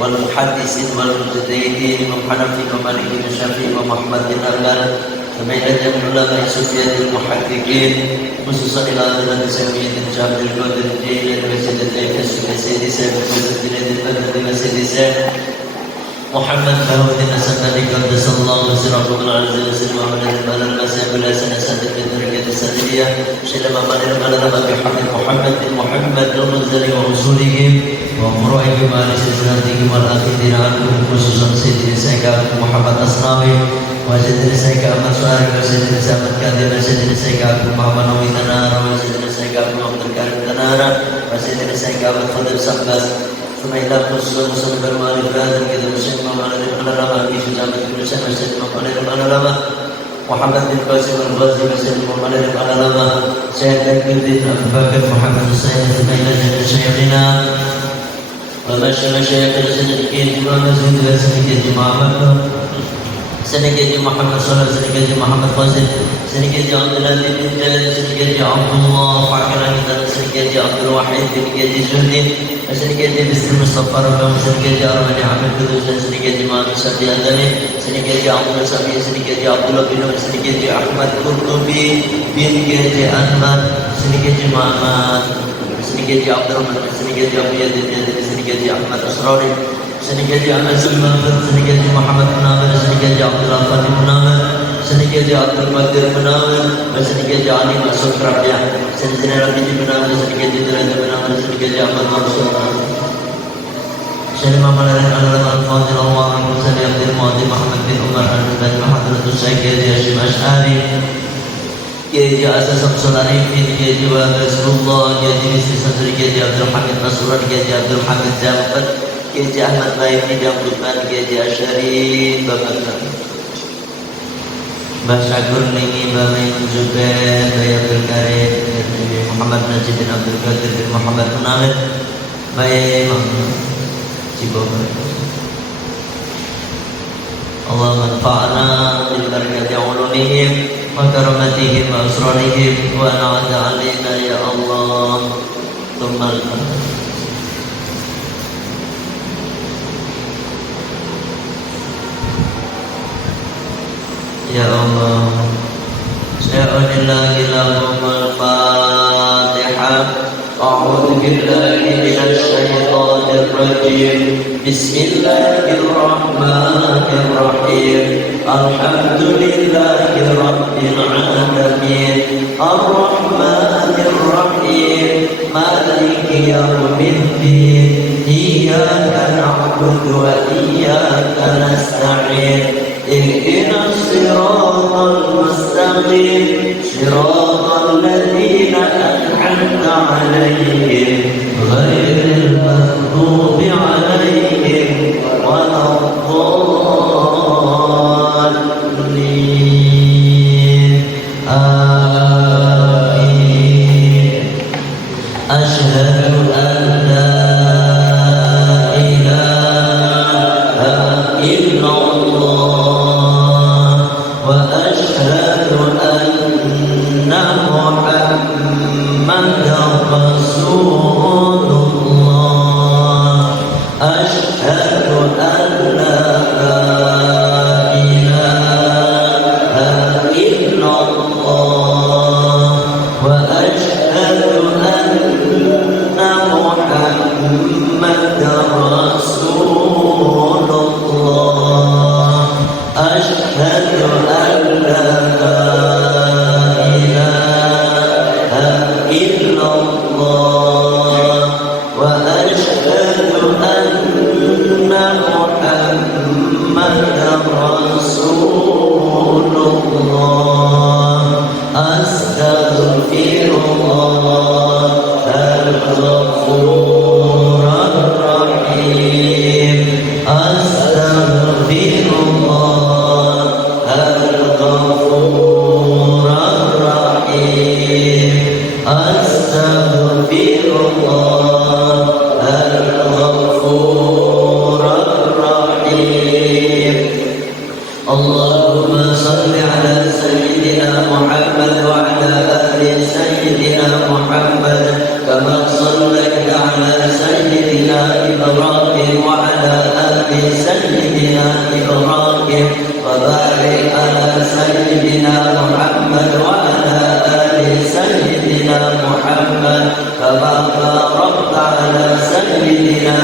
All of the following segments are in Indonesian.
والمحدثين والمجتهدين وحنفي ومالك وشافعي ومحمد بن أبان سمعنا جمع العلماء سفيان المحققين خصوصا إلى حضرة سيد جابر القدر الجيل وسيد سيد سيد وسيد سيد محمد فهود النسبة قدس الله سره العز وجل وعلى المسيح ولا سنسد بالدرجة السدرية شلما قدر على بحق محمد محمد المنزل ورسوله ومرائب مال سلسلتهم والآخرين عنهم خصوصا سيدنا سيدنا محمد أصنامي وسيدنا سيدنا أحمد سؤال وسيدنا سيدنا كاذب وسيدنا سيدنا محمد نوي تنارا وسيدنا سيدنا محمد الكريم تنارا وسيدنا سيدنا أحمد فضل سبس ثم إلى خصوصا مسلم بالمال فهذا كذا مسلم على الرمى في شجاعة كل سنة مسلم على الرمى محمد بن قاسم الغازي مسلم على الرمى سيدنا الكبير أبو بكر محمد السيد ثم إلى جنة شيخنا ومشايخ السنكين ومسجد السنكين محمد سنكين محمد صلى الله سنكين محمد قاسم سنكين عبد الله بن جلال سنكين عبد الله فاكر سنكين عبد الواحد سنكين جهدين سنكين بسم المصطفى ربهم سنكين أرمني عبد القدوس سنكين محمد سعدي أدني سنكين عبد الله سعدي سنكين عبد الله بن سنكين أحمد قرطبي بن أنمر سنكين محمد سنكين عبد الرحمن سنكين أبو يزيد سنكين أحمد أسراري سنكين أحمد سلمان سنكين محمد منامر سنكين عبد الله فاطمة منامر سنكين عبد المقدر منامر وسنكين علي مسعود ربيع سنكين ربيع منامر سنكين دلال منامر سنكين أحمد منصور سلم ملك على الفاضل الله وسلم عبد الماضي محمد بن عمر بن حضرة الشيخ هاشم أشعري كي أساس صلاري كي جواب رسول الله كي مستر صدر كي عبد الحميد مسرور كي عبد الحميد جعفر كي أحمد بايف كي عبد الرحمن كي أشعري بابا Basyakur Ningi Bami Zubair Bayi Abdul Karim Muhammad Najib bin Abdul Qadir bin Muhammad Munawir Bayi Cibobar Allah manfa'na bil barakati ulumihim wa karamatihim wa asrarihim wa na'adha alaina ya Allah thumma Ya Allah Sya'unillahi lahumul Fatihah A'udhu billahi minasyaitanir rajim Bismillahirrahmanirrahim Alhamdulillahi rabbil alamin Ar-Rahmanirrahim Maliki yawmiddin Iyyaka na'budu wa iyyaka nasta'in اهدنا الصراط المستقيم صراط الذين أنعمت عليهم غير المغضوب عليهم ولا الضالين آمين أشهد أن لا إله إلا الله وأشهد أن محمدا رسول الله سيدنا إبراهيم وبارك على سيدنا محمد وعلى آل سيدنا محمد كما باركت على سيدنا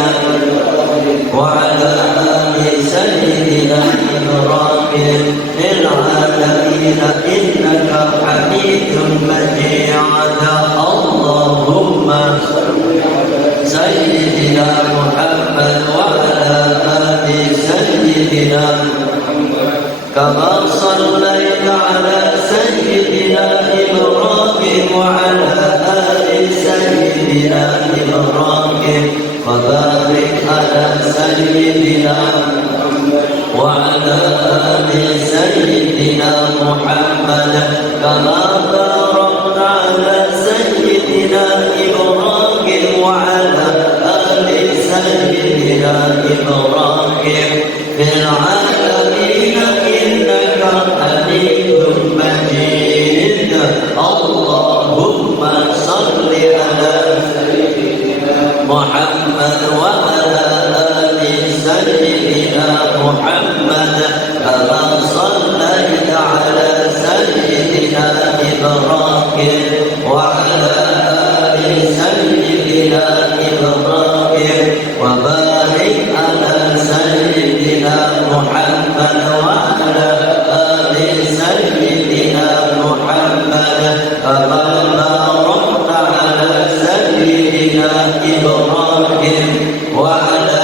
وعلى آل سيدنا إبراهيم في العالمين إنك حميد مجيد. اللهم سيدنا محمد وعلى آل سيدنا كما صليت على سيدنا إبراهيم وعلى آل سيدنا إبراهيم وبارك على سيدنا وعلى آل سيدنا محمد كما باركت على سيدنا إبراهيم وعلى آل سيدنا إبراهيم في العالمين إنك حميد مجيد. اللهم صل على سيدنا محمد وعلى آل سيدنا محمد كما صليت على سيدنا إبراهيم وعلى آل سيدنا إبراهيم وبارك على سيدنا محمد وعلى آل سيدنا محمد كما باركت على سيدنا إبراهيم وعلى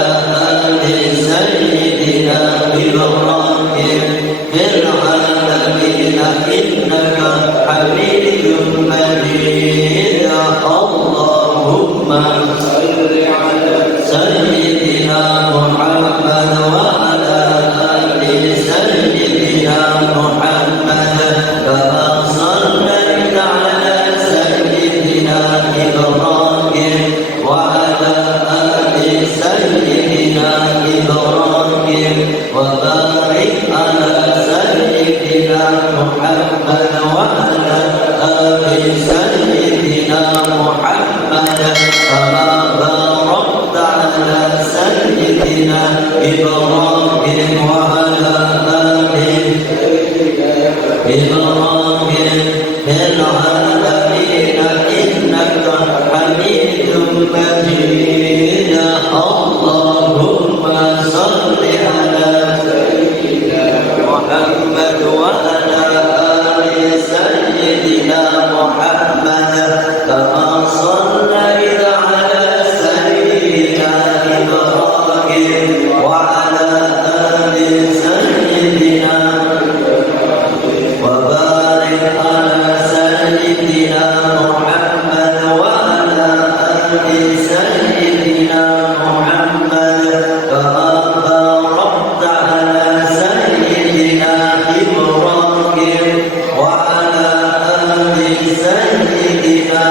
آل سيدنا إبراهيم في العالمين إنك حميد مجيد. اللهم صل على سيدنا محمد وعلى آل سيدنا محمد كما صليت على سيدنا إبراهيم وعلى آل سيدنا إبراهيم وبارك على سيدنا محمد وعلى آل سيدنا محمد كما باركت على سيدنا إبراهيم وعلى آل إبراهيم في العالمين إنك حميد مجيد. اللهم صل على سيدنا محمد وعلى آل سيدنا محمد كما صليت على سيدنا إبراهيم وعلى آل سيدنا وبارك على سيدنا محمد وعلى آل سيدنا محمد كما باركت على سيدنا إبراهيم وعلى آل سيدنا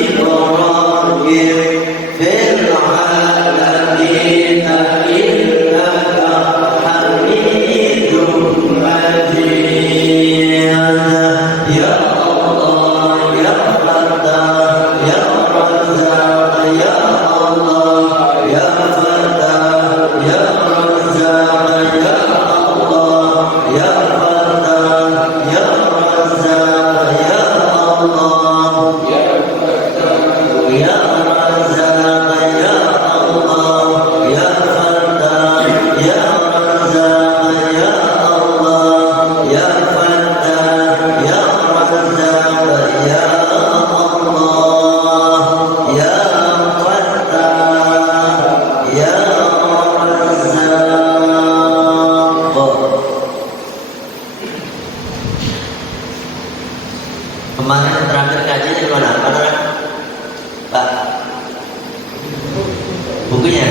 إبراهيم في العالمين إنك حميد مجيد. يا الله يا فتاح يا رزاق يا الله يا فتاح يا رزاق يا الله يا فتاح يا رزاق يا الله يا فتاح يا رزاق يا الله يا فتاح يا رزاق يا الله يا فتاح يا رزاق يا الله يا فتاح يا رزاق. Kemarin terakhir kajian di mana? Pak, bukunya,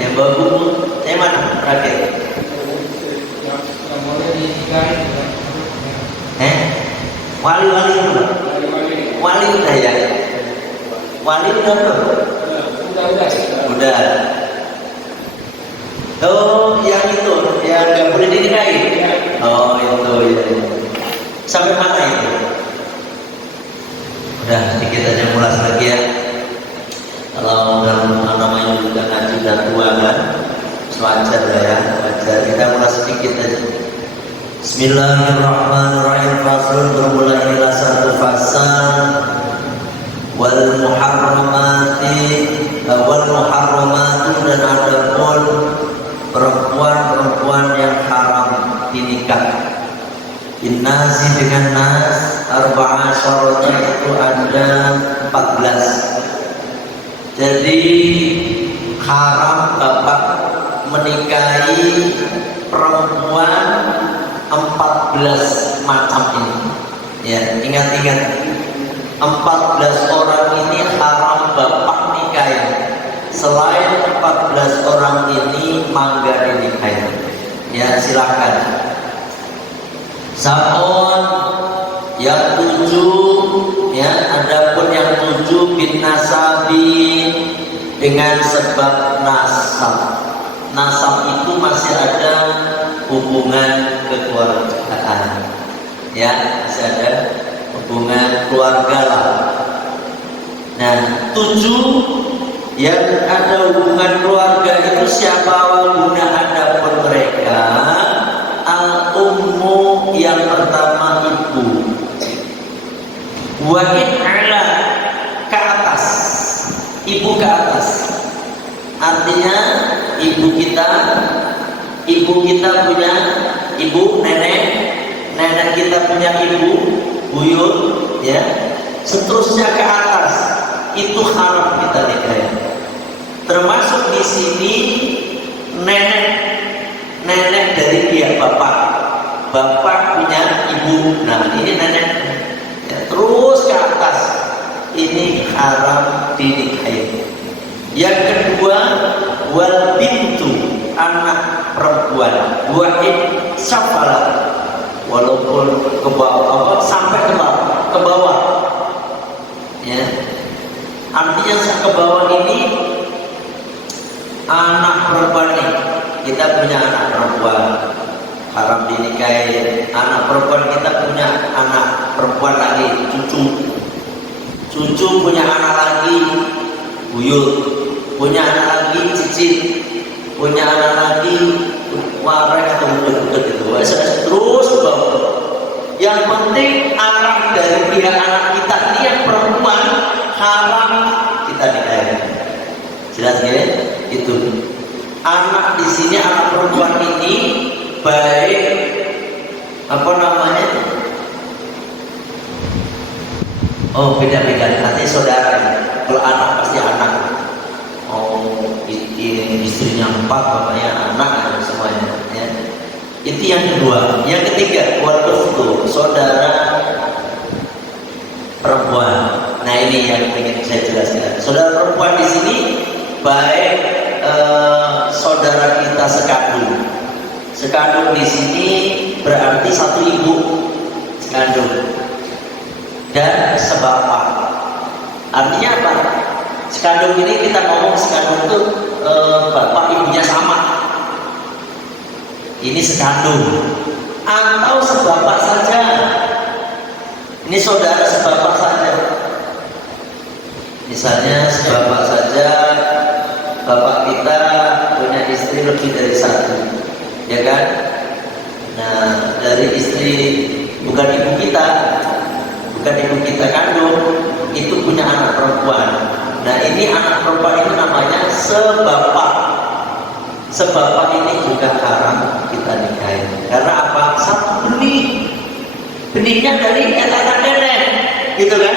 yang bawa buku, yang mana terakhir? Wali-wali itu, wali udah ya, wali udah belum? Udah. Oh, yang itu, yang nggak boleh dinikahi. Oh, itu ya. Sampai mana itu? Udah sedikit aja mulas lagi ya. Kalau namanya juga ngaji dan tua kan, Wajar lah ya, wajar. Kita mulai sedikit aja. Bismillahirrahmanirrahim. Faslun, bermula inilah satu fasal. Wal muharramati dan adapun perempuan yang haram dinikah. Innasi dengan nas arba'a syarata itu ada 14. Jadi haram bapak menikahi perempuan 14 macam ini. Ya, ingat-ingat 14 orang ini haram bapak nikahi. Selain 14 orang ini mangga dinikahi. Ya, silakan. Saon yang 7, ya, adapun yang 7 bin nasabi dengan sebab nasab. Nasab itu masih ada hubungan kekeluargaan, ya, masih ada hubungan keluarga lah. Nah, 7 yang ada hubungan keluarga itu siapa? Waguna adapun mereka al-ummu, yang pertama ibu. Wa'in ala, ke atas, ibu ke atas. Artinya ibu kita punya ibu, nenek kita punya ibu, buyut, ya. Seterusnya ke atas itu haram kita nikahi. Termasuk di sini nenek dari pihak bapak punya ibu. Nah, ini nenek, ya, terus ke atas ini haram dinikahi. Yang kedua, wal bintu, anak perempuan. Wa'id syafalat, walaupun ke bawah, sampai ke bawah, ya. Artinya ke bawah ini anak perempuan ini. Kita punya anak perempuan, haram dinikahi. Anak perempuan kita punya anak perempuan lagi, cucu punya anak lagi, buyut, punya anak lagi, cicit, punya anak lagi, warai atau bukan itu. Terus bawah. Yang penting anak dari pihak anak kita ini yang perempuan haram kita nikahi. Jelas ya? Itu. Anak di sini, anak perempuan ini baik apa namanya? Oh, beda-beda. Nanti saudara. Kalau anak pasti anak. Oh, istrinya 4, bapaknya anak, semuanya. Ya. Itu yang kedua. Yang ketiga, waduh, saudara perempuan. Nah, ini yang ingin saya jelaskan. Saudara perempuan di sini baik saudara kita sekandung. Sekandung di sini berarti satu ibu sekandung dan sebapak. Artinya apa? Sekandung ini kita ngomong sekandung itu bapak ibunya sama. Ini sekandung atau sebapak saja. Ini saudara sebapak saja. Misalnya sebapak saja. Bapak kita punya istri lebih dari satu, ya kan? Nah, dari istri bukan ibu kita kandung, itu punya anak perempuan. Nah, ini anak perempuan itu namanya sebapak. Sebapak ini juga haram kita nikahi. Karena apa? Satu benihnya dari anak nenek, gitu kan?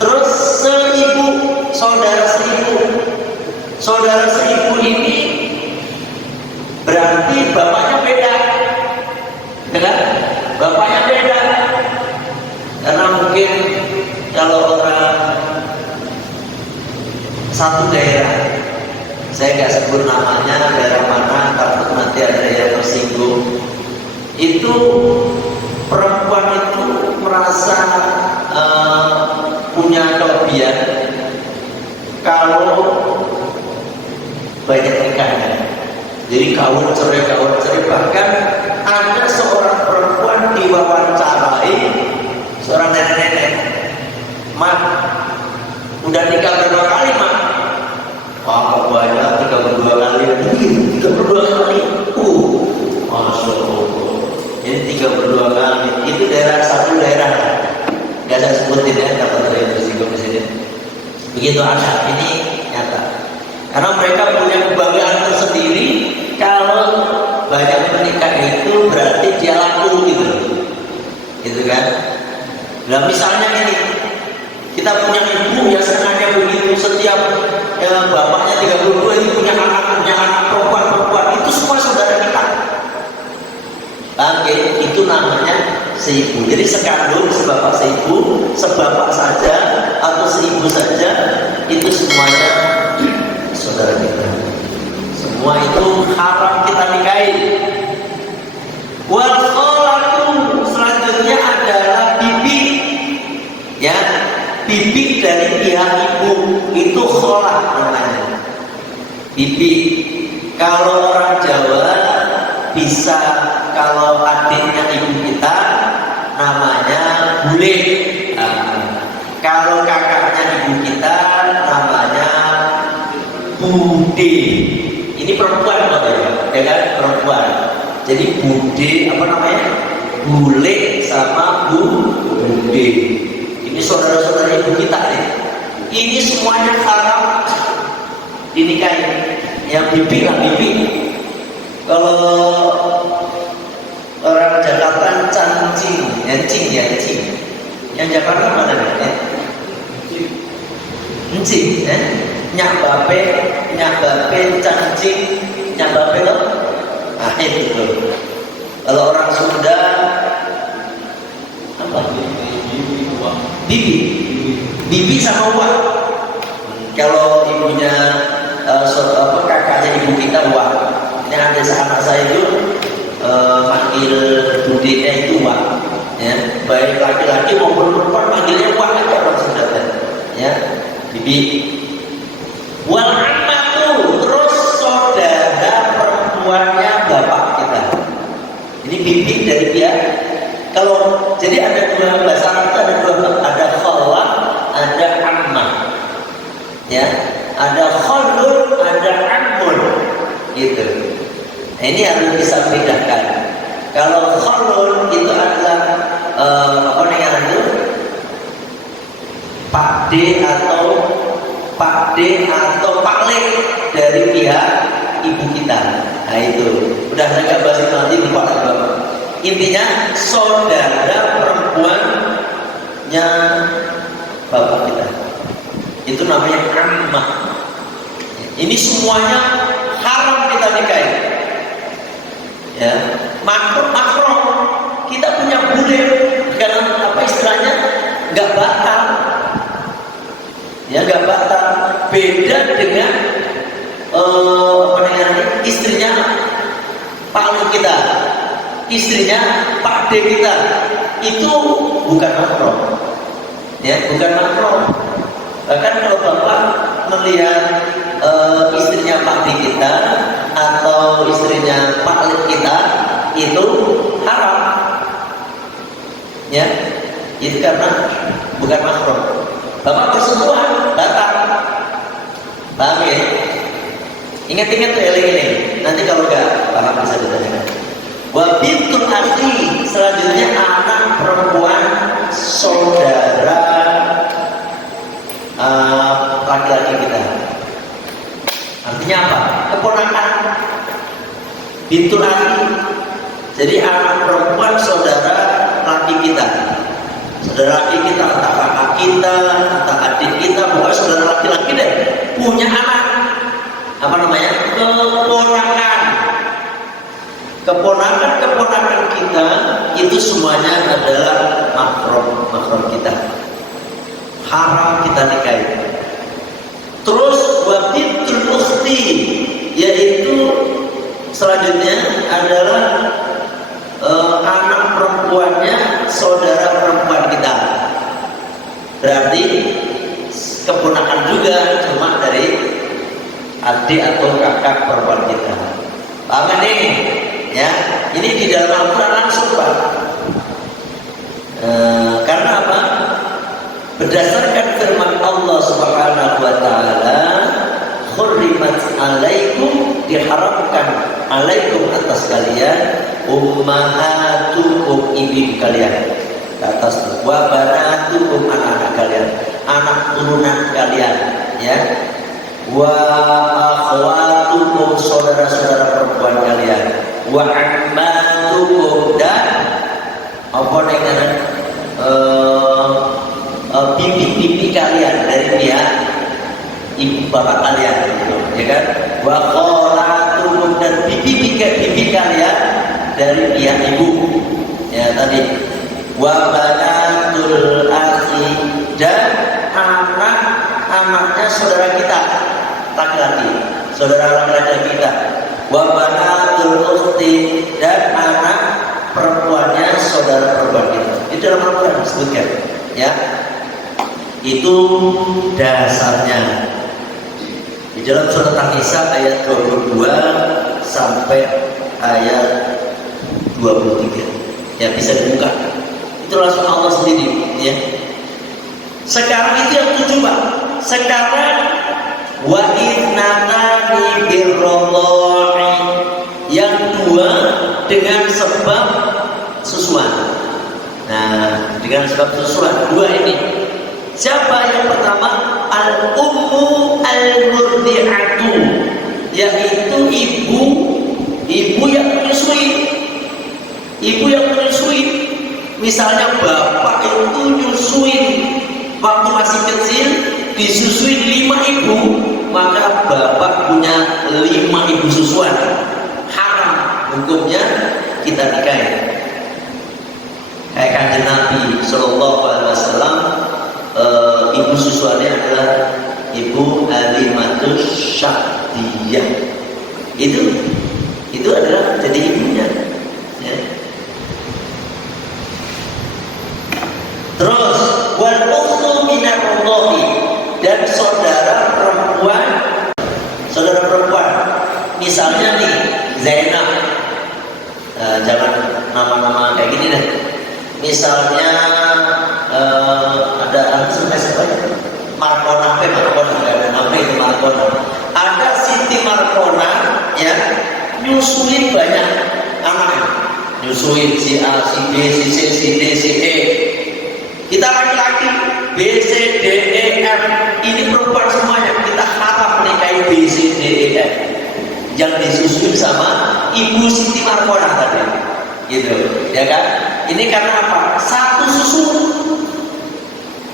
Terus seibu, saudara seibu. Saudara seibu ini berarti bapaknya beda, kan? Bapaknya beda, karena mungkin kalau orang satu daerah, saya nggak sebut namanya, daerah mana, takut nanti ada yang tersinggung. Itu perempuan itu merasa punya kelebihan kalau banyak nikahnya. Jadi kawin cerai, bahkan ada seorang perempuan diwawancarai seorang nenek-nenek, "Mak, udah nikah berapa kali, Mak?" Wah, banyak 32 kali. 32 kali. Masya Allah. Jadi 32 kali. Itu daerah satu daerah. Gak saya sebutin ya, dapat dari Muslim di sini. Begitu ada, ini nyata. Karena mereka punya kebanggaan tersendiri. Kalau banyak menikah itu berarti dia laku gitu, gitu kan? Nah misalnya ini, kita punya ibu yang senangnya begitu setiap bapaknya 32 itu punya anak perempuan itu semua saudara kita. Oke, itu namanya seibu. Jadi sekandung, sebapak seibu, sebapak saja atau seibu saja, itu semuanya saudara kita. Semua itu haram kita nikahi. Wal kholatu, selanjutnya adalah bibi. Ya, bibi dari pihak ibu itu kholah namanya. Bibi. Kalau orang Jawa bisa, kalau adiknya ibu kita namanya bule. Kalau kakaknya ibu kita namanya bude. Ini perempuan ya kan, perempuan. Jadi bude apa namanya? Bule sama bude. Ini saudara-saudara ibu kita nih. Ini semuanya haram dinikahi. Yang bibi lah bibi. Kalau orang Jakarta cancing, yancing. Yang Jakarta mana nih? Encing, nyak bape, cancing, nyak bape loh. Nah itu loh. Kalau orang Sunda apa? Bibi sama wak. Kalau ibunya kakaknya ibu kita wak. Ini ada anak saya itu manggil budenya itu wak. Ya, baik laki-laki maupun perempuan manggilnya wak aja orang Sunda. Ya, bibi. Wal ammatu, terus saudara perempuannya bapak kita. Ini bibi dari dia. Kalau jadi ada dua bahasa Arab, ada khallah, ada ammah. Ya, ada khalul, ada ammul. Gitu. Nah, ini harus bisa bedakan. Kalau khalul itu adalah apa namanya itu? Pakde atau paklek dari pihak ibu kita. Nah itu udah saya nggak bahas itu nanti lupa lagi. Intinya saudara perempuannya bapak kita itu namanya ammah. Ini semuanya haram kita nikahi. Ya, makro kita punya bude dalam apa istilahnya nggak batal. Ya nggak batal. Beda dengan istrinya Pak Lu kita, istrinya Pak D kita, itu bukan makro. Ya, bukan makro. Bahkan kalau bapak melihat istrinya Pak D kita atau istrinya Pak Lid kita itu haram. Ya, itu karena bukan makro. Bapak bersentuhan batal. Paham ya? Ingat-ingat tuh ini. Nanti kalau nggak paham bisa ditanyakan. Wa bintul akhi, selanjutnya anak perempuan saudara laki-laki kita. Artinya apa? Keponakan. Bintul akhi. Jadi anak perempuan saudara laki kita. Saudara laki kita, entah kakak kita, entah adik kita, pokoknya saudara laki-laki deh punya anak. Apa namanya? Keponakan kita itu semuanya adalah mahram kita. Haram kita nikahi. Terus wabitul ukhti, yaitu selanjutnya adalah anak perempuannya saudara perempuan kita. Berarti keponakan juga, cuma dari adik atau kakak perempuan kita. Paham nih? Ya, ini di dalam Al-Quran langsung Pak. Karena apa? Berdasarkan firman Allah Subhanahu wa taala, hurrimat alaikum, diharamkan alaikum atas kalian, ummahatukum, ibu kalian, ke atas wa banatukum, anak-anak kalian, anak turunan kalian, ya, wa akhwatukum, saudara-saudara perempuan kalian, wa ammatukum, dan apa namanya, bibi-bibi kalian dari pihak ibu bapak kalian, gitu, ya kan? Wa khalatukum, dan bibi kalian dari pihak ibu, ya tadi. Wa banatul akhi, dan anak-anaknya saudara kita laki-laki, saudara laki-laki kita. Wa banatul ukhti, dan anak perempuannya saudara perempuan kita. Itu dalam Al-Quran disebutkan, ya. Itu dasarnya. Di dalam surat An-Nisa ayat 22 sampai ayat 23. Ya, bisa dibuka. Itu langsung Allah sendiri, ya. Sekarang itu yang tujuh, Pak. Sekarang wa innatani birrodha'i, yang dua dengan sebab susuan. Nah, dengan sebab susuan dua ini. Siapa yang pertama? Al-ummu al-murdi'atu, yaitu ibu yang menyusui. Ibu yang menyusui. Misalnya bapak itu nyusuin waktu masih kecil, disusuin 5 ibu, maka bapak punya 5 ibu susuan. Haram hukumnya kita nikahi. Kayak Kanjeng Nabi Sallallahu Alaihi Wasallam, ibu susuannya adalah Ibu Halimatus Sa'diyah. Itu adalah jadi ibunya, ya. Terus wal ukhtu minar radha'i, dan saudara perempuan. Misalnya nih Zainab, jangan nama-nama kayak gini deh. Misalnya ada siapa ya? Markona, ada Siti Markona, ya, nyusuin banyak anaknya, nyusuin si A, si B, si C, si D, si E. Kita laki-laki B, C, D, E, F, ini perempuan semuanya, kita haram menikahi B, C, D, E, F yang disusun sama Ibu Siti Markona tadi, gitu, ya kan? Ini karena apa? Satu susu.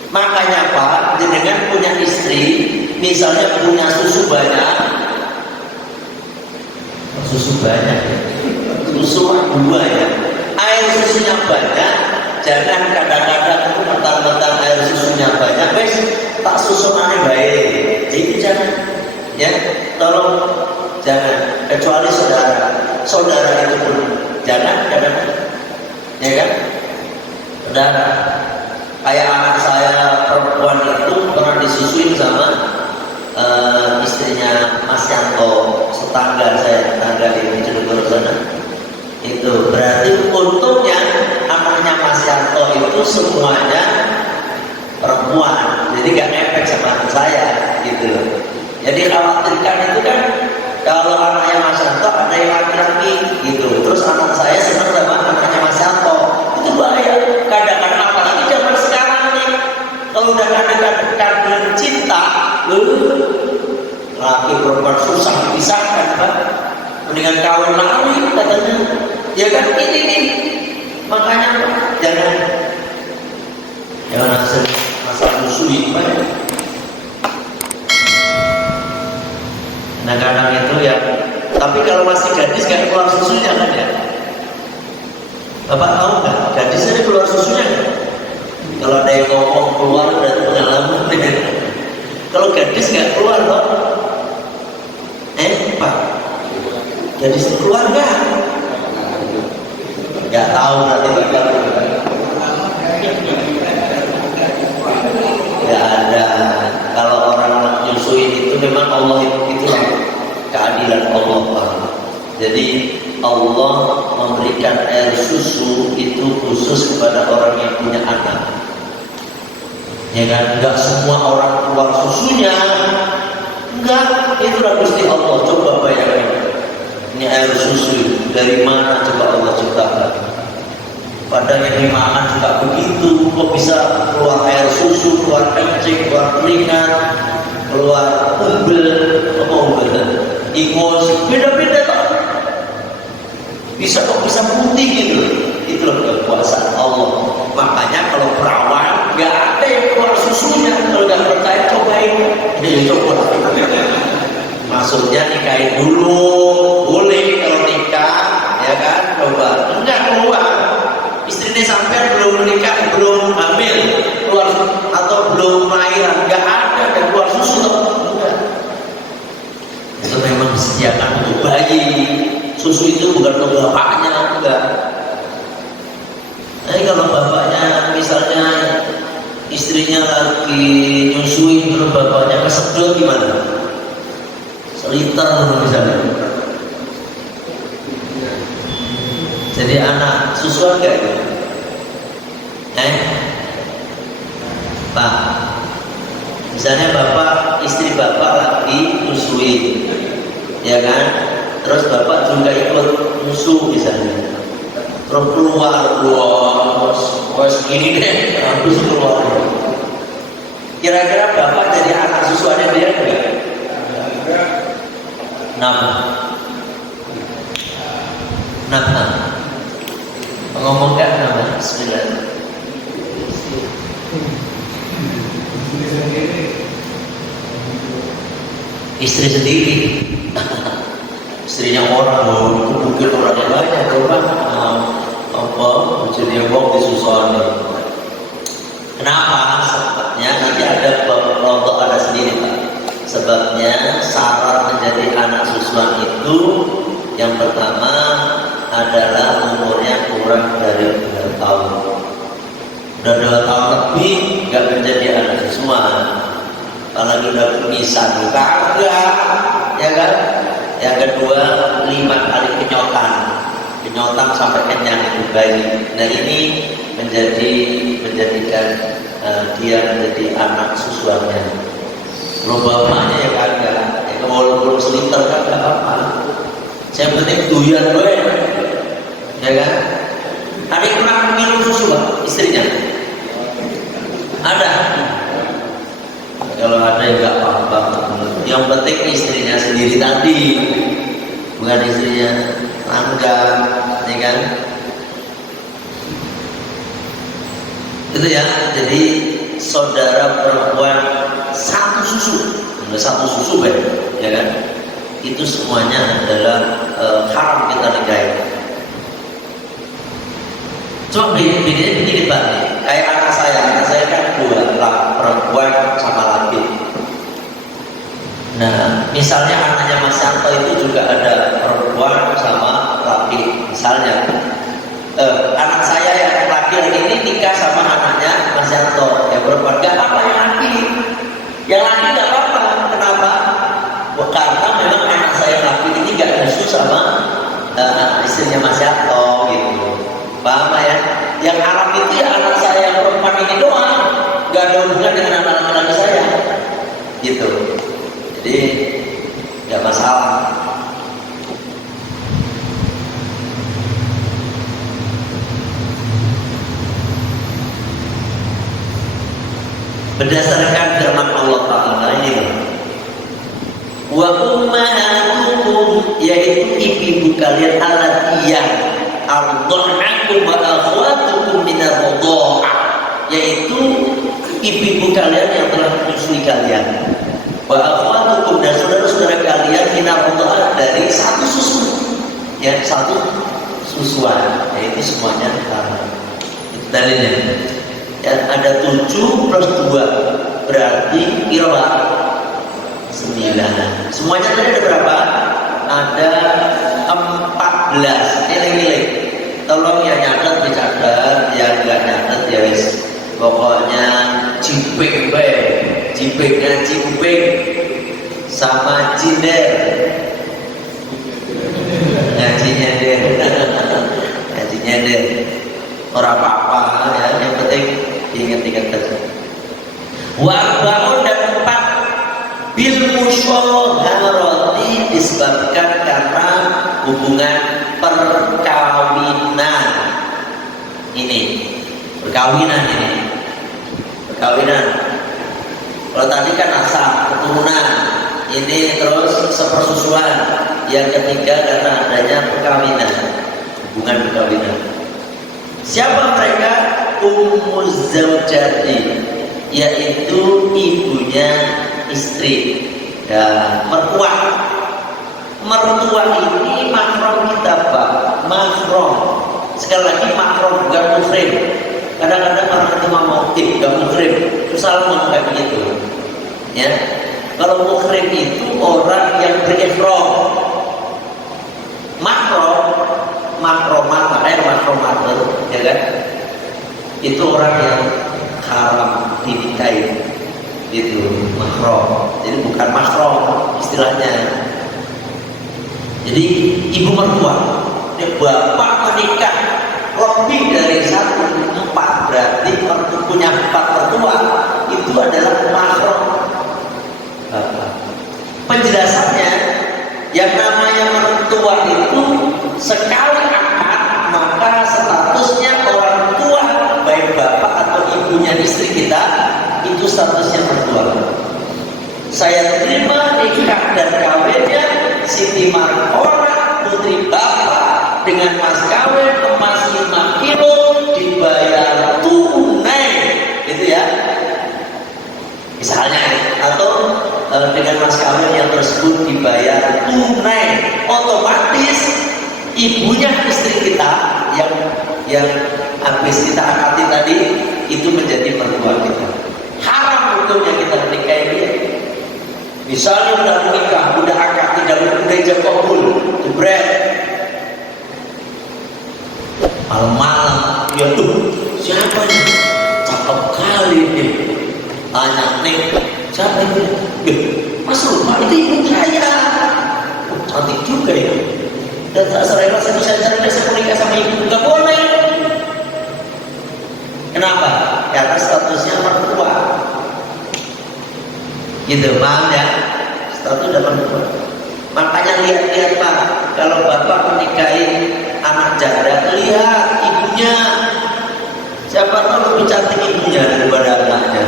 Makanya Pak, jenengan punya istri, misalnya punya susu banyak, susu 2 ya, air susunya banyak. Jangan kadang-kadang itu mentang-mentang air susunya banyak, wes tak susu aneh baik. Jadi jangan, ya, tolong jangan. Kecuali saudara itu pun jangan, ya kan? Saudara, kayak anak saya perempuan itu pernah disusuin sama istrinya Mas Yanto, tetangga di Cirebon sana. Itu berarti untungnya anaknya Mas Yanto itu semuanya perempuan, jadi gak efek sama anak saya, gitu. Jadi khawatirkan itu kan kalau anaknya Mas Yanto ada yang laki-laki, gitu. Terus anak saya senang sama anaknya Mas Yanto, itu bahaya. Kadang-kadang apalagi zaman sekarang nih, kalau udah kadang-kadang cinta, laki perempuan susah dipisahkan, Pak. Mendingan kawin lagi katanya, ya kan? Ini makanya jangan masalah musuhin, Pak. Nah, kadang itu ya. Tapi kalau masih gadis kan keluar susunya kan ya. Bapak tahu nggak? Gadis ini keluar susunya kan? Kalau ada yang ngomong keluar berarti pengalaman. Kalau gadis nggak keluar loh. Pak, gadis itu keluar nggak? Nggak tahu berarti Bapak. Nggak ada. Kalau orang nyusuin itu memang Allah itulah keadilan Allah, Pak. Jadi Allah memberikan air susu itu khusus kepada orang yang punya anak. Ya kan, nggak semua orang keluar susunya. Enggak, itulah Gusti Allah. Coba bayangkan, ini air susu dari mana coba Allah ciptakan? Padahal yang dimakan juga begitu, kok bisa keluar air susu, keluar kencing, keluar keringat, keluar umbel, apa umbel? Ingos, beda-beda tak? Bisa kok bisa putih gitu. Itulah kekuasaan Allah. Makanya kalau perawan nggak ada yang keluar susunya. Kalau nggak percaya cobain. Ini coba. Maksudnya nikahin dulu, boleh kalau nikah, ya kan? Coba. Enggak keluar. Istrinya sampai belum nikah, belum hamil, keluar atau belum lahiran, nggak ada yang keluar susu. Enggak. Itu memang disediakan untuk bayi. Susu itu bukan untuk bapaknya, enggak. Tapi kalau bapaknya misalnya istrinya lagi nyusuin terus bapaknya kesedot gimana? Seliter misalnya. Jadi anak susuan enggak itu? Pak, misalnya bapak, istri bapak lagi nyusuin, ya kan? Terus bapak juga ikut nyusu misalnya. Terus keluar, ini deh, habis keluar. Kira-kira bapak jadi anak susuannya dia enggak? Nama. Ngomongkan nama. Bismillah. Istri sendiri. Istrinya orang, mungkin orangnya banyak, orang apa jadi wong disusuani. Kenapa? Sebabnya nanti ada kelompok ada sendiri Pak. Sebabnya syarat menjadi anak susuan itu yang pertama adalah umurnya kurang dari 2 tahun. Udah 2 tahun lebih nggak menjadi anak susuan. Apalagi udah berpisah kagak, ya kan? Yang kedua 5 kali penyotan sampai kenyang itu bayi. Nah ini menjadikan dia menjadi anak susuannya. Kalau bapaknya ya kagak, ya walaupun seliter kagak apa. Saya penting doyan gue, ya kan? Ada yang pernah minum susu Pak, istrinya? Ada. Kalau ada yang nggak apa-apa. Yang penting istrinya sendiri tadi, bukan istrinya tangga, ya kan? Itu ya. Jadi saudara perempuan satu susu kan, ya kan? Itu semuanya adalah haram kita nikahin. Cuma bedanya begini Pak, kayak anak saya kan 2, perempuan sama laki. Nah, misalnya anaknya Mas Yanto itu juga ada perempuan sama laki. Misalnya, anak saya yang laki ini nikah sama anaknya Mas Yanto, yang perempuan gak apa yang laki. Yang laki gak apa-apa. Kenapa? Karena memang anak saya laki ini gak nyusu sama istrinya Mas Yanto gitu. Paham ya? Yang Arab itu ya anak saya yang perempuan ini doang, gak ada hubungan dengan anak-anak laki saya gitu. Jadi gak masalah. Berdasarkan firman Allah Ta'ala ini, wa ummahatukum, yaitu ibu-ibu kalian alatiyah ardha'akum wa akhwatukum minar radha'ah, yaitu ibu-ibu kalian yang telah menyusui kalian, wa akhwatukum, dan saudara-saudara kalian minar radha'ah, dari satu susu, ya satu susuan, yaitu semuanya haram. Itu dalilnya. Ya, ada 7 plus 2 berarti kira 9. Semuanya tadi ada berapa? Ada 14. Nilai-nilai. Tolong yang nyatet dicatat, yang nggak nyatet ya wis. Pokoknya cipik be, cipiknya cipik sama cinder. Ngaji nyender. Ngaji nyender. Orang apa-apa ya, yang penting ingat-ingat saja. Wa arba'un, dan 4 bil syaharati disebabkan karena hubungan perkawinan. Ini perkawinan ini. Perkawinan. Kalau tadi kan nasab, keturunan. Ini terus sepersusuan. Yang ketiga karena adanya perkawinan. Hubungan perkawinan. Siapa mereka? Ummuz Zawjati, yaitu ibunya istri. Ya, mertua. Mertua ini mahram kita, Pak. Mahram. Sekali lagi mahram bukan muhrim. Kadang-kadang orang itu mau gak muhrim. Itu salah ngomong kayak begitu. Ya. Kalau muhrim itu orang yang berihram. Mahromat, makanya mahromat, ya kan? Itu orang yang haram dinikahi, itu mahram. Jadi bukan mahram istilahnya. Jadi ibu mertua, bapak menikah lebih dari 4, berarti punya 4 mertua, itu adalah mahram. Penjelasannya, yang namanya mertua itu sekali akad maka statusnya orang tua, baik bapak atau ibunya istri kita, itu statusnya mertua. Saya terima nikah dan kawinnya Siti Markona putri bapak dengan mas kawin emas 5 kilo dibayar tunai, gitu ya. Misalnya, atau dengan mas kawin yang tersebut dibayar tunai, otomatis ibunya istri kita yang habis kita akati tadi itu menjadi mertua kita. Haram hukumnya kita menikahi dia. Misalnya udah menikah, udah akad, udah ijab kabul, jebret. Malam-malam, ya tuh siapa nih? Cakep kali nih. Tanya nih, siapa itu? Mas Rumah itu ibu saya. Cantik juga ya. Dan tak serela saya bisa cari menikah sama ibu, nggak boleh. Kenapa? Karena statusnya mertua. Gitu, paham ya? Statusnya mertua. Makanya lihat-lihat Pak, kalau bapak menikahi anak janda, lihat ibunya. Siapa tahu lebih cantik ibunya daripada anaknya.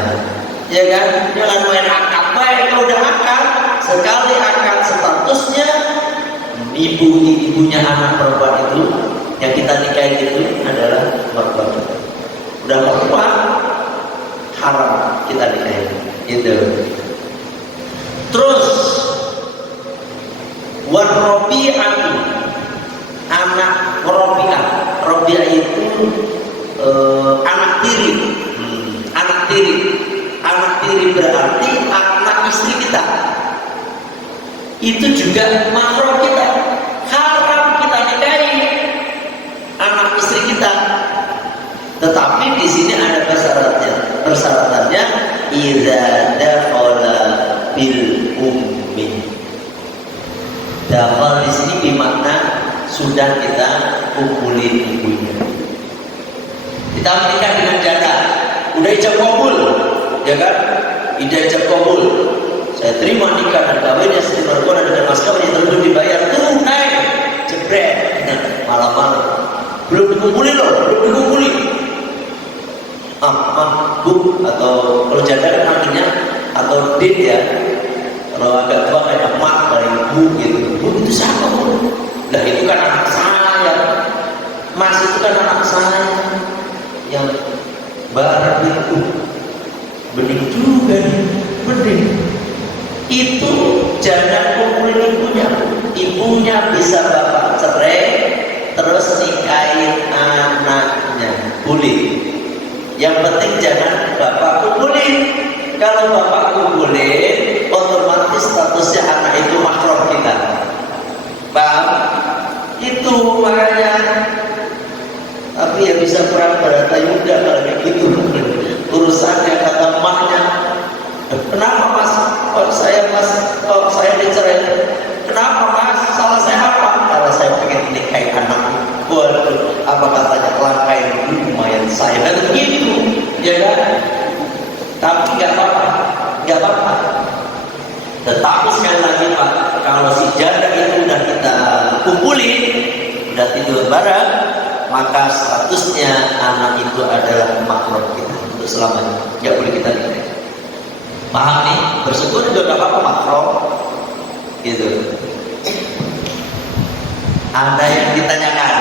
Ya kan? Jangan main akad, baik kalau udah akad, sekali akad statusnya ibunya anak perempuan itu yang kita nikahi itu adalah mertua. Udah mertua, haram kita nikahi. Gitu. Terus Warobi'atu, anak Robi'ah. Robi'ah itu anak tiri. Anak tiri. Anak tiri berarti anak istri kita. Itu juga mahram kita. Haram kita nikahi anak istri kita. Tetapi di sini ada persyaratnya. Persyaratannya idza dakhala bil ummi. Dakhal di sini bermakna sudah kita kumpulin ibunya. Kita menikah dengan janda, udah ijab kabul, ya kan? Ijab kabul. Saya terima nikah dan kawinnya Siti Markona dengan mas kawin yang tersebut dibayar tunai, jebret. Malam-malam belum dikumpulin loh, belum dikumpulin. Bu, atau kalau janda kan namanya atau dit ya. Kalau agak tua kayak emak dari ibu gitu. Bu, itu siapa Bu? Lah itu kan anak saya. Mas itu kan anak saya. Yang barat itu bening juga nih, bening. Itu jangan kumpulin ibunya bisa bapak cerai terus nikahin anaknya, boleh. Yang penting jangan bapak kumpulin. Kalau bapak kumpulin, otomatis statusnya anak itu mahram kita. Paham? Itu makanya. Tapi ya bisa perang Barata Yuda kalau kayak gitu. Urusannya kata emaknya, kenapa mas? Kalau saya dicerai, kenapa mas? Salah saya apa? Karena saya pengen nikahin anak. Waduh, apa katanya kelangkain lumayan saya dan begitu, ya kan? Tapi nggak apa-apa. Tetapi sekali tidur bareng, maka statusnya anak itu adalah mahram kita untuk selamanya, nggak boleh kita nikahi. Paham nih? Bersyukur juga nggak apa-apa mahram, gitu. Ada yang ditanyakan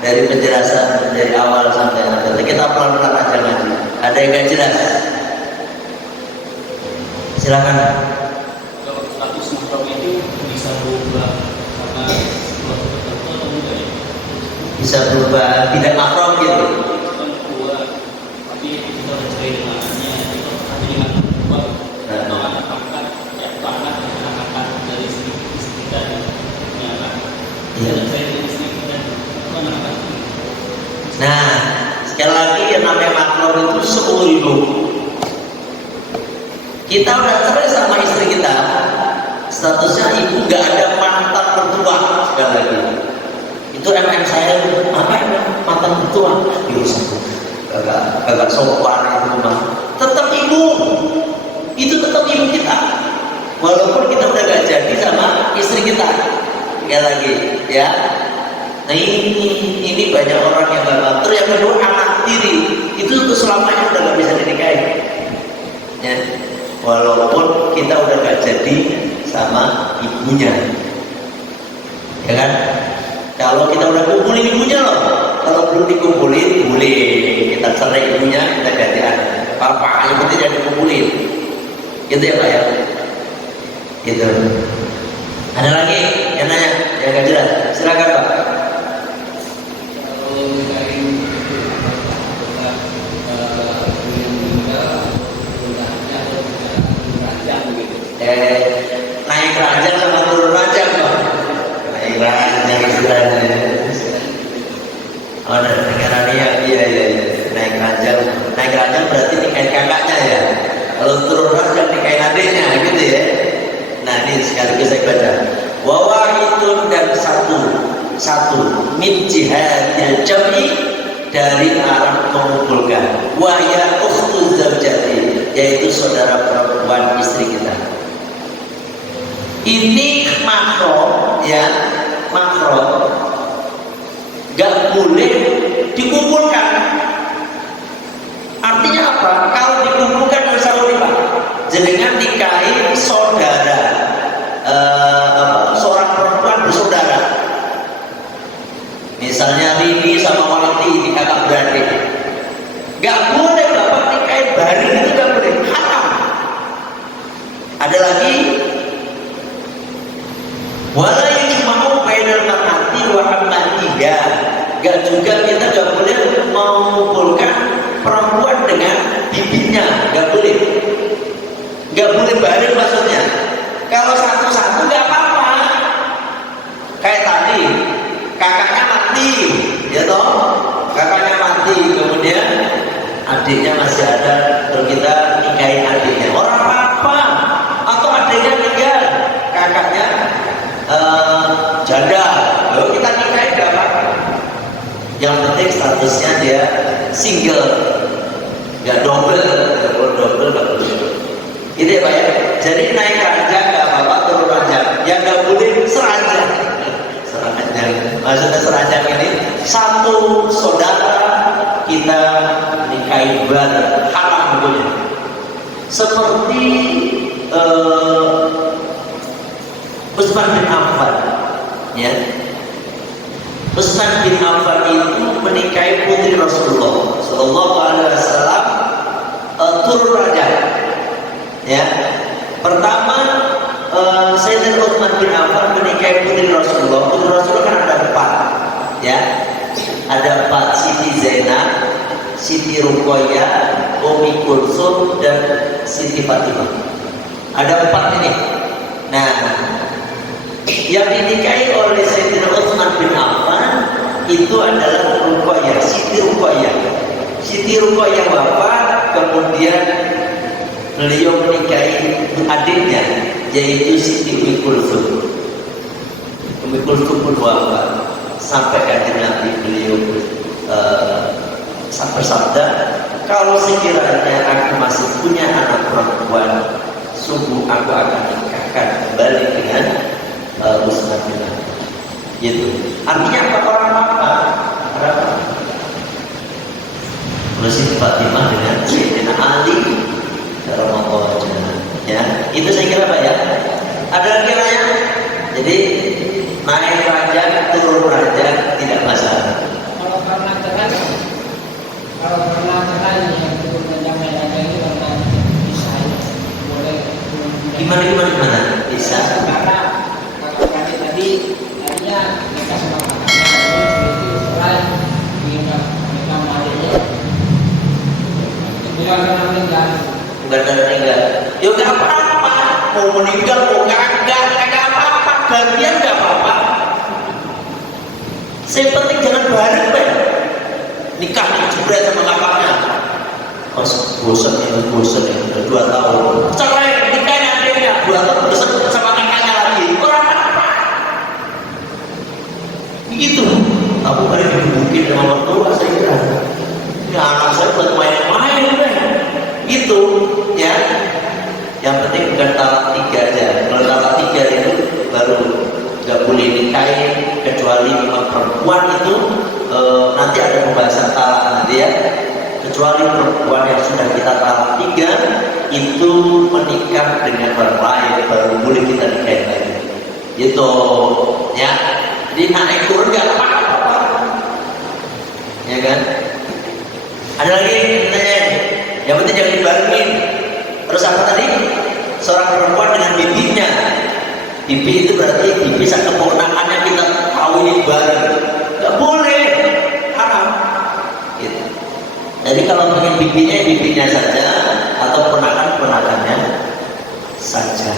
dari penjelasan dari awal sampai akhir. Kita pelan-pelan aja ngaji. Ada yang nggak jelas? Silakan. Kalau status mahram itu bisa berubah karena suatu tertentu atau enggak ya? Bisa berubah tidak mahram gitu. Itu kan dua, tapi kita udah cerai dengan anaknya, itu tapi dengan dua atau anak angkat, ya atau anak angkat dari istri kita dan anak. Kita udah cerai dengan istri kita, itu anak angkat. Nah, sekali lagi yang namanya mahram itu seumur hidup. Kita udah cerai sama istri kita, statusnya ibu nggak ada mantan mertua sekali lagi. Itu saya apa mantan mertua? Kagak sopan itu mah. Tetap ibu, itu tetap ibu kita. Walaupun kita udah gak jadi sama istri kita, sekali lagi, ya. Nah ini banyak orang yang gak ngatur. Yang kedua anak tiri, itu untuk selamanya udah gak bisa dinikahi. Ya. Walaupun kita udah gak jadi sama ibunya, ya kan? Kalau kita udah kumpulin ibunya loh, kalau belum dikumpulin boleh kita cerai ibunya, kita ganti anak. Apa yang penting jangan dikumpulin, gitu ya Pak ya? Gitu. Ada lagi yang nanya yang gak jelas? Silakan Pak. Naik ranjang sama turun ranjang kok. Naik ranjang istilahnya. Oh, dari negara dia, iya. Naik ranjang berarti nikahin kakaknya ya. Kalau turun ranjang nikahin adiknya, gitu ya. Nah ini sekaligus saya baca. Wawahidun dan satu min jihadil jam'i dari arah mengumpulkan. Wahya ukhtuz zawjati, yaitu saudara perempuan istri kita. Ini mahram ya, mahram gak boleh dikumpulkan. Artinya apa? Kalau dikumpulkan bersama Pak, jenengan nikahi saudara, seorang perempuan bersaudara. Misalnya Rini sama Waliti ini kakak beradik. Gak boleh bapak nikahi bareng, itu gak boleh, haram. Ada lagi. Wala yajma'u bainal mar'ati wa ammatiha. Gak juga kita gak boleh mengumpulkan perempuan dengan bibinya, gak boleh. Gak boleh bareng maksudnya. Kalau satu-satu gak apa-apa. Kayak tadi, kakaknya mati, ya toh? Kakaknya mati, kemudian adiknya masih ada, terus kita nikahin adiknya. Orang apa? Atau adiknya meninggal, kakaknya janda, lalu kita nikahin gak apa-apa. Yang penting statusnya dia single, gak double gak boleh. Gitu ya Pak ya. Jadi naik ranjang gak apa-apa, turun ranjang. Yang gak boleh seranjang. Maksudnya seranjang ini satu saudara kita nikahin bareng, haram hukumnya. Seperti Utsman bin Affan, ya. Utsman bin Affan itu menikahi putri Rasulullah Sallallahu Alaihi Wasallam, turun ranjang, ya. Pertama, Sayyidina Utsman bin Affan menikahi putri Rasulullah. Putri Rasulullah kan ada 4, ya. Ada 4, Siti Zainab, Siti Ruqayyah, Ummi Kulsum, dan Siti Fatimah. Ada 4 ini. Nah, yang dinikahi oleh Sayyidina Utsman bin Affan itu adalah Ruqayyah, Siti Ruqayyah. Siti Ruqayyah wafat, kemudian beliau menikahi adiknya, yaitu Siti Ummi Kulsum. Ummi Kulsum pun wafat. Sampai kanjeng Nabi beliau bersabda, kalau sekiranya aku masih punya anak perempuan, sungguh aku akan nikahkan kembali dengan Utsman bin Affan. Gitu. Artinya apa? Saya penting jangan bareng, Pak. Nikah jebret sama kakaknya. Pas bosan udah 2 tahun. Cerai, nikahnya adiknya 2 tahun bosan sama kakaknya lagi. Orang apa? Gitu. Aku kali dibubukin sama mertua saya kira. Ya anak saya buat main-main, Pak. Gitu, ya. Yang penting bukan talak 3 aja. Kalau talak 3 itu baru nggak boleh nikahin, kecuali memang perempuan itu nanti ada pembahasan talak nanti ya. Kecuali perempuan yang sudah kita talak 3 itu menikah dengan orang lain baru boleh kita nikahin lagi. Gitu, ya. Jadi naik turun nggak apa-apa, ya kan? Ada lagi yang penting jangan dibarengin. Terus apa tadi? Seorang perempuan dengan bibinya. Bibi itu berarti bibi sang keponakannya kita kawinin bareng. Gak boleh, haram. Gitu. Jadi kalau pengen bibinya saja, atau ponakannya saja.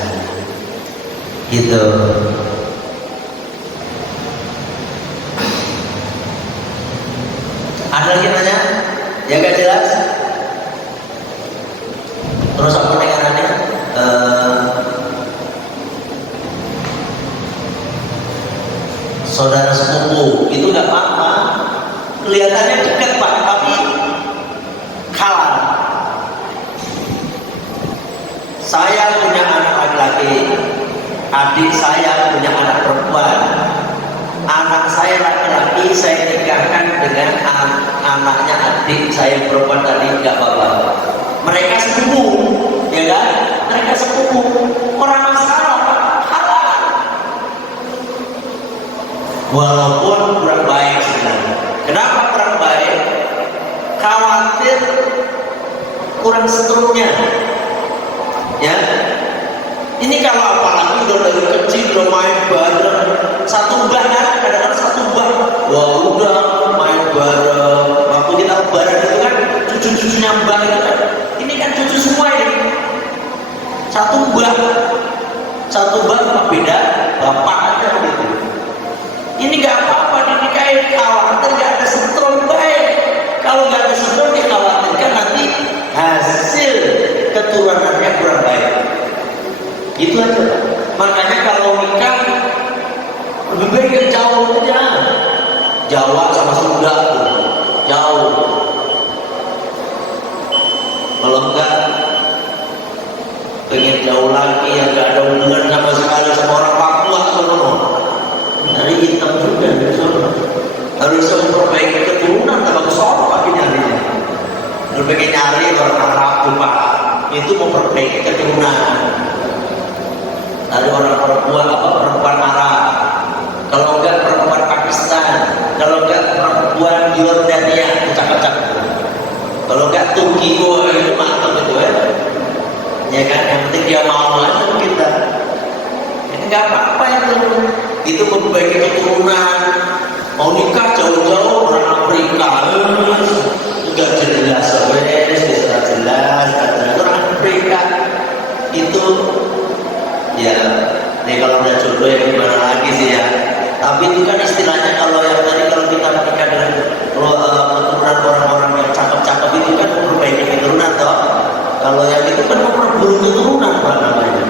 Gitu. Ada lagi nanya? Ya gak jelas? Terus aku dengarannya saudara sepupu itu nggak apa-apa, kelihatannya dekat Pak, tapi kalah. Saya punya anak laki-laki, adik saya punya anak perempuan. Anak saya laki-laki saya nikahkan dengan anaknya adik saya perempuan tadi, nggak apa-apa. Mereka sepupu, ya kan? Mereka sepupu, orang masalah, halal. Walaupun kurang baik sebenarnya. Kenapa kurang baik? Khawatir kurang seterusnya, ya. Ini kalau apalagi udah dari kecil udah main bareng, satu mbah kan, kadang-kadang satu mbah, wah udah main bareng. Waktu kita bareng itu kan cucu-cucunya mbah itu kan. Ini kan cucu semua ini. Satu mbah cuma beda bapak aja gitu. Ini nggak apa-apa dinikahin, khawatir nggak ada setrum baik. Kalau nggak ada setrum dikhawatirkan nanti hasil keturunannya kurang baik. Itu aja. Makanya kalau nikah lebih baik yang jauh aja. Jawa sama Sunda tuh jauh. Kalau enggak pengen jauh lagi yang nggak ada hubungan sama sekali sama orang Papua sono. Dari hitam juga dari sono. Harus memperbaiki keturunan tambah sono lagi nyarinya. Berbagai nyari orang Arab Pak itu memperbaiki keturunan. Dari orang perempuan Arab, kalau enggak perempuan Pakistan, kalau enggak perempuan Yordania, cakep-cakep. Kalau enggak Turki, itu mantap itu ya kan, yang penting dia mau aja kita. Ini enggak apa-apa itu memperbaiki keturunan. Mau nikah jauh-jauh orang Afrika, enggak jelas, jelas, orang Afrika itu. Ya, nih kalau udah jodoh ya gimana lagi sih ya. Tapi itu kan istilahnya kalau yang tadi kalau kita menikah dengan keturunan orang-orang yang cakep-cakep itu kan memperbaiki keturunan toh. Kalau yang itu kan memperburuk keturunan apa namanya.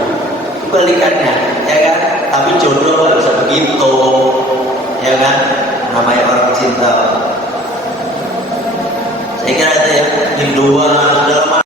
Kebalikannya, ya kan. Tapi jodoh nggak bisa begitu, ya kan. Namanya orang cinta. Saya kira itu ya. Hinduan dalam